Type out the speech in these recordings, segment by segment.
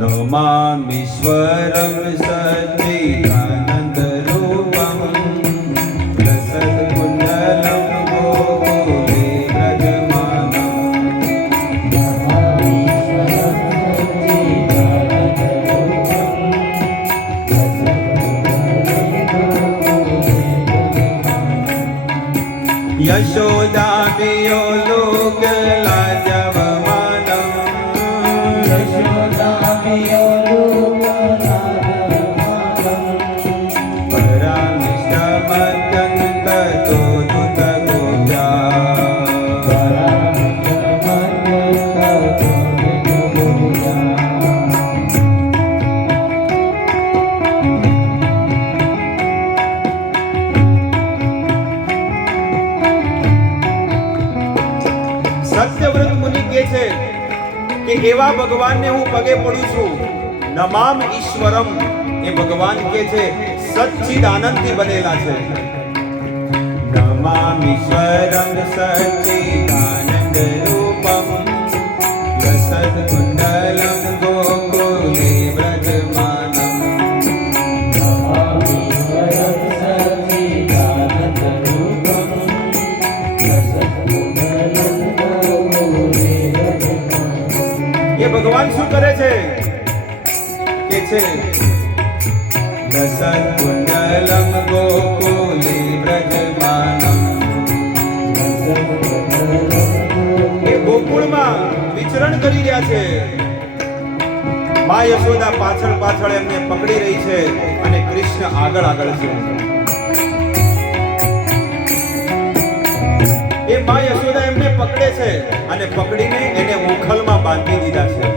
नमामीश्वरं सच्चिदानन्दरूपं रसत्कुण्डलं गोकुले विराजमानम् यशोदाभियो लोकलाजवमानम् સત્યવ્રત મુનિ કહે છે કે એવા ભગવાનને હું પગે પડું છું. નમામ ઈશ્વરમ, એ ભગવાન કે છે સચ્ચિદ આનંદથી બનેલા છે. નમામ ઈશ્વરમ સચ્ચિદાનંદ રૂપમ રસદ કુંડલમ ગોકુલે વ્રજમાનમ. નમામ ઈશ્વરમ સચ્ચિદાનંદ રૂપમ રસદ કુંડલમ ગોકુલે વ્રજમાનમ. એ ભગવાન શું કરે છે કે છે રસદ કુંડલમ ગોકુલે વ્રજમાનમ. એ ગોકુળમાં વિચરણ કરી રહ્યા છે. મા યશોદા પાછળ પાછળ એમને પકડી રહી છે અને કૃષ્ણ આગળ આગળ છે. એ મા યશોદા એમને પકડે છે અને પકડીને એને ઉખલમાં બાંધી દીધા છે.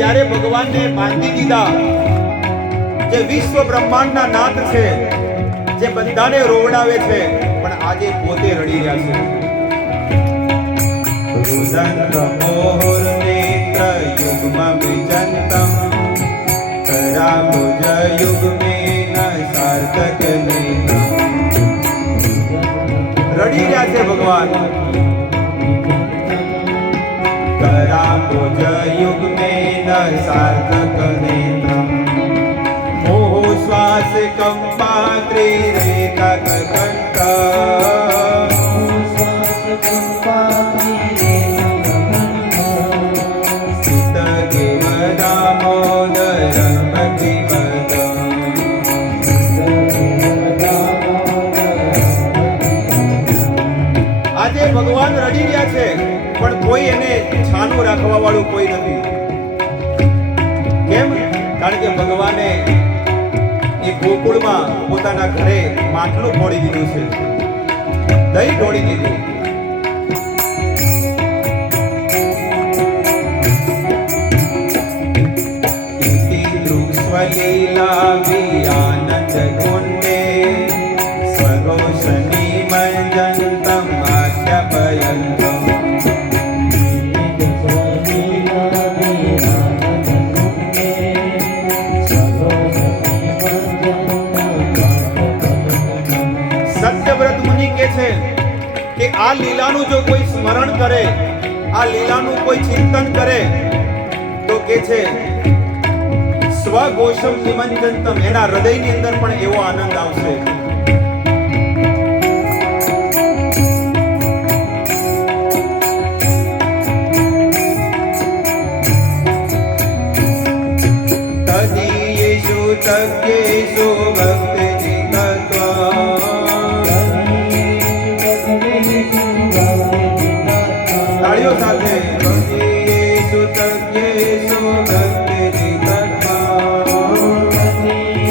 જ્યારે ભગવાનને બાંધી દીધા, જે વિશ્વ બ્રહ્માંડના નાથ છે, જે બધાને રોવડાવે છે, પણ આજે પોતે રડી રહ્યા છે. રુદન મોહર નેત્ર યુગમાં વિજંતમ કરાભુજ યુગમેન સાર્થક નેત્રમ. રડી રહ્યા છે ભગવાન. कराभुज युग्मेन सार्थक नेत्रम मोह श्वास कंपात्रिरेकक कंठ स्थित दामोदरं भक्तिपदम्. આજે ભગવાન રડી રહ્યા છે પણ કોઈ એને છાનું રાખવા વાળું કોઈ નથી. કેમ? કારણ કે ભગવાને એ ગોકુળમાં પોતાના ઘરે માટલું ફોડી દીધું છે, દહીં ઢોળી દીધું. સ્વલીલા આનંદ કુંડે સ્વઘોષની મંજંતમ આખ્યાપયંતમ. કે આ લીલાનું જો કોઈ સ્મરણ કરે, આ લીલાનું કોઈ ચિંતન કરે તો કે છે સ્વઘોષમ નિમંજંતમ, એના હૃદયની અંદર પણ એવો આનંદ આવશે. તદીયેષુ તજ્ઞેષુ ભક્તિ તાળીઓ સાથે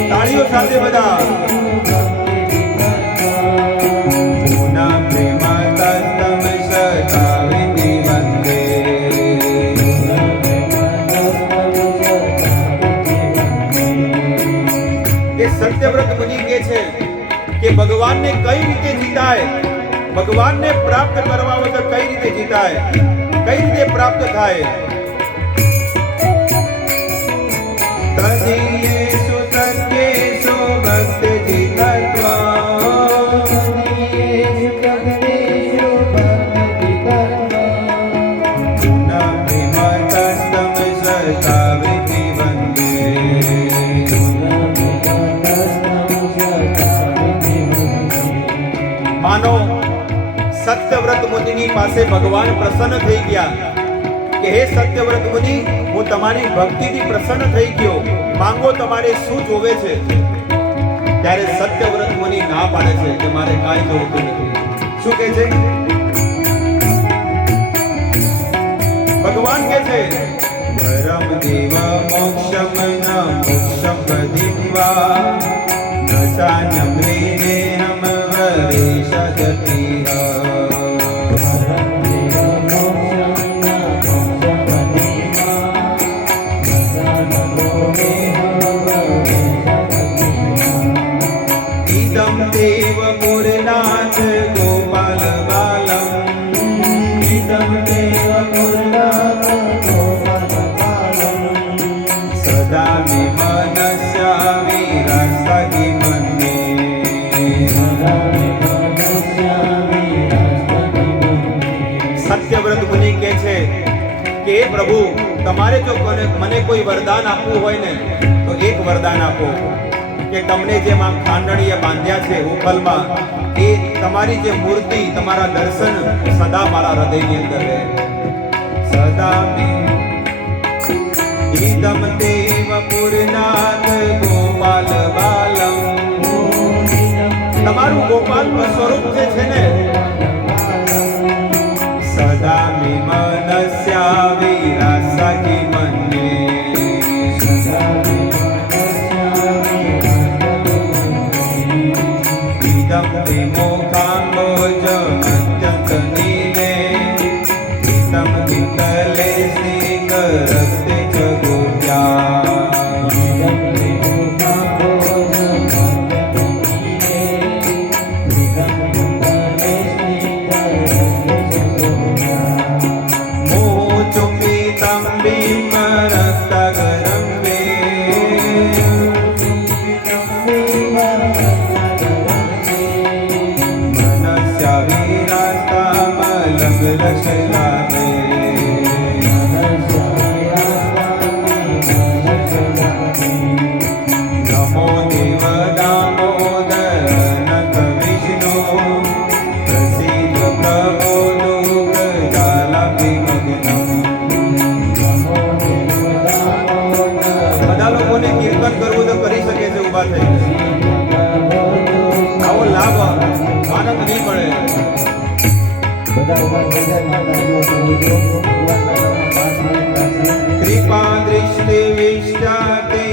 તાળીઓ સાથે બધા સત્યવ્રત મુનિ કહે છે કે ભગવાનને કઈ રીતે જીતાય, ભગવાનને પ્રાપ્ત કરવા વગર કઈ રીતે જીતાય, કઈ રીતે પ્રાપ્ત થાય. તદીયેષુ તદ્યેષુ ભક્તિ જીતત્વા માનો સત્યવ્રત મુનિની પાસે ભગવાન પ્રસન્ન થઈ ગયા કે હે સત્યવ્રત મુનિ, હું તમારી ભક્તિથી પ્રસન્ન થઈ ગયો, માંગો તમારે શું જોવે છે. ત્યારે સત્યવ્રત મુનિ ના પાડે છે કે મારે કાંઈ જોવું નથી. શું કહે છે? ભગવાન કહે છે પરમ દેવ મોક્ષમ ન મોક્ષમ પદિવા નચાન્યમ્રેને હમ વરેશદતિ. ઇદમ દેવ પુરનાથ ગોપાલ બાલમ, ઇદમ દેવ પુરનાથ ગોપાલ બાલમ સદા વિમનસ્યા વિરાસગી મન્યે. સત્યવ્રત મુનિ કહે છે કે હે પ્રભુ, તમારે જો મને કોઈ વરદાન આપવું હોય ને તો એક વરદાન આપો કે તમને જે માં ખાંડણીએ બાંધ્યા છે ઉખલમાં, એ તમારી જે મૂર્તિ, તમારા દર્શન સદા મારા હૃદયની અંદર રહે. સદા ઇદમ દેવ પુરનાથ ગોપાલ બાલમ, તમારું ગોપાલનું સ્વરૂપ જે છે ને સદા વિમનસ્યા વિરાસગી મન્યે. ઇદમ વિમોખાંબોજ અત્યંત નીલે, ઇદમ વિકલે શ્રીકરસ્તે ચ ગોપ્યા. મોચુંબિતં બિંબ રક્તગરં વે, મનસ્યા વિરાસ્તામલગ્નશલાભે. નમો દેવ દામોદર અનંત વિષ્ણુ, પ્રસિદ્ધ પ્રભો દુઃખજાલાભિમગ્નમ. બધા લોકોને કીર્તન કરવું તો કરી શકે છે ઊભા થઈ. આવો લાભ આનંદ નહીં મળે. કૃપા દૃષ્ટિ વિષ્ટાતે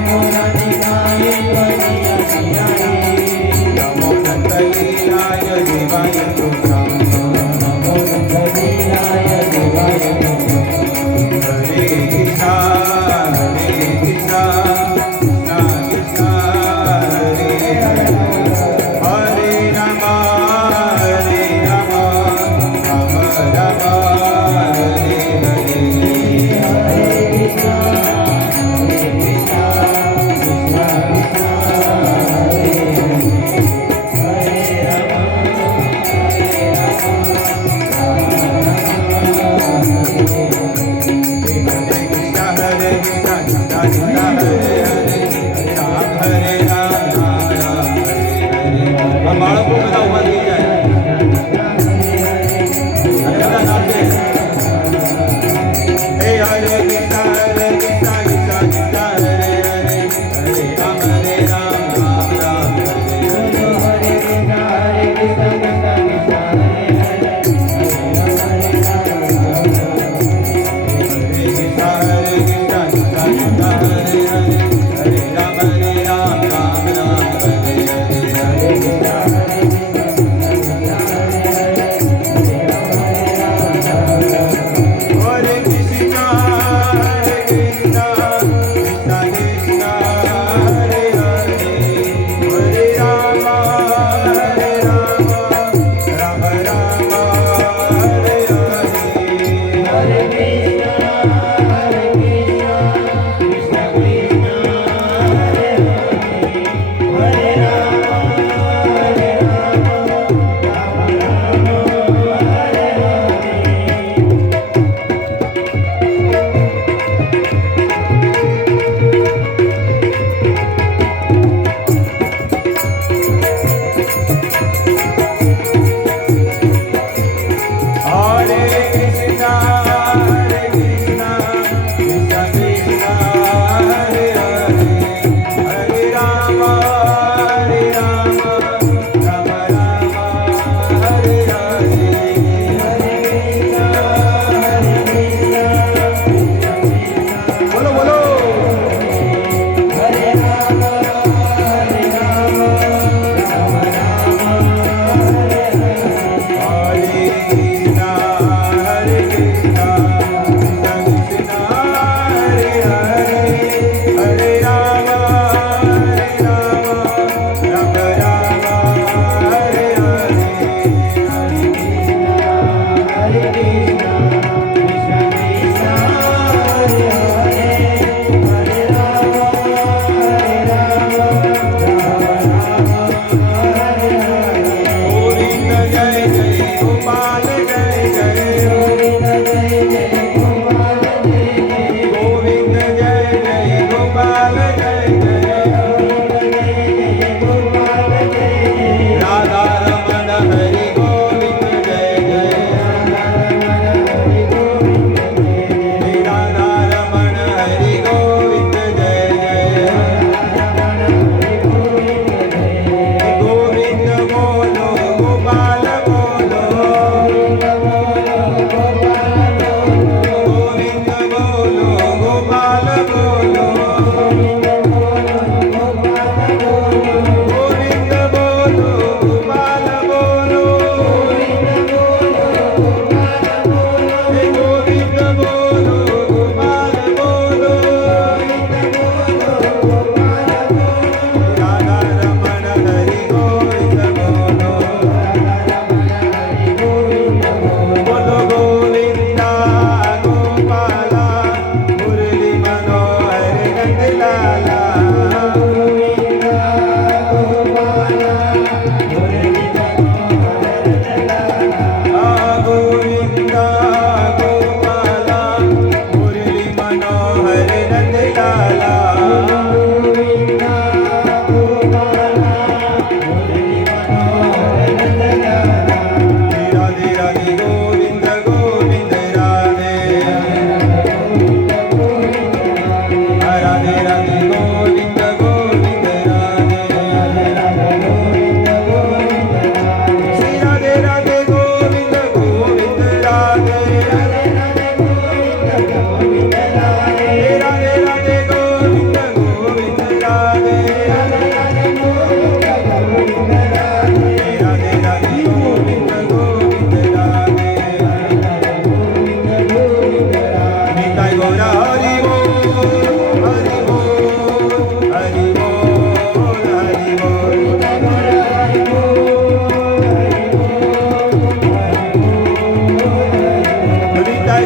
નમો નંદલીલાય દેવાય તુભ્યં હરે કૃષ્ણ કૃષ્ણ કૃષ્ણ હરે હરે હરે રામ રામ રામ હરે હરે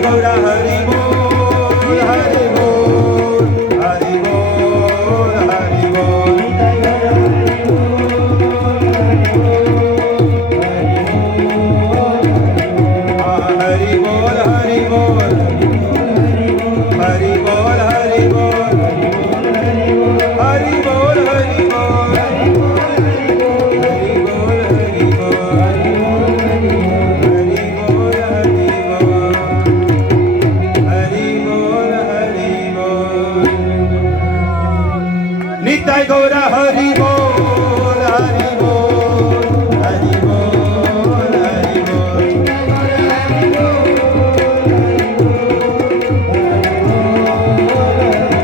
ગૌરા હરિ બોલ હરિ બોલ હરિ બોલ હરિ બોલ હરિ બોલ હરિ બોલ હરિ બોલ હરિ બોલ હરિ બોલ હરિ બોલ નિતાય ગૌરા હરિ બોલ હરિ બોલ હરિ બોલ હરિ બોલ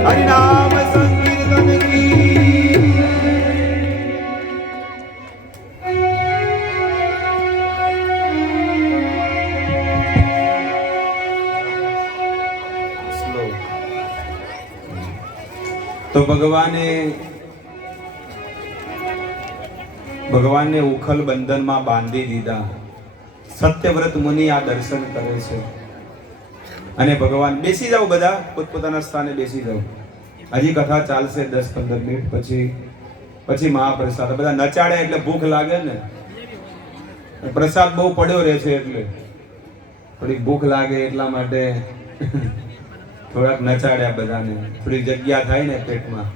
હરિ નામ સંકીર્તન કી તો ભગવાનને ઉખલ બંધનમાં બાંધી દીધા. સત્યવ્રત મુનિ આ દર્શન કરે છે અને ભગવાન બેસી જાઓ, બધા પોતપોતાના સ્થાને બેસી જાઓ. હજી કથા ચાલશે 10-15 મિનિટ પછી મહાપ્રસાદ. બધા નચાડે એટલે ભૂખ લાગે ને, પ્રસાદ બહુ પડ્યો રહે છે એટલે થોડી ભૂખ લાગે એટલા માટે થોડાક નચાડ્યા બધાને, થોડી જગ્યા થાય ને પેટમાં.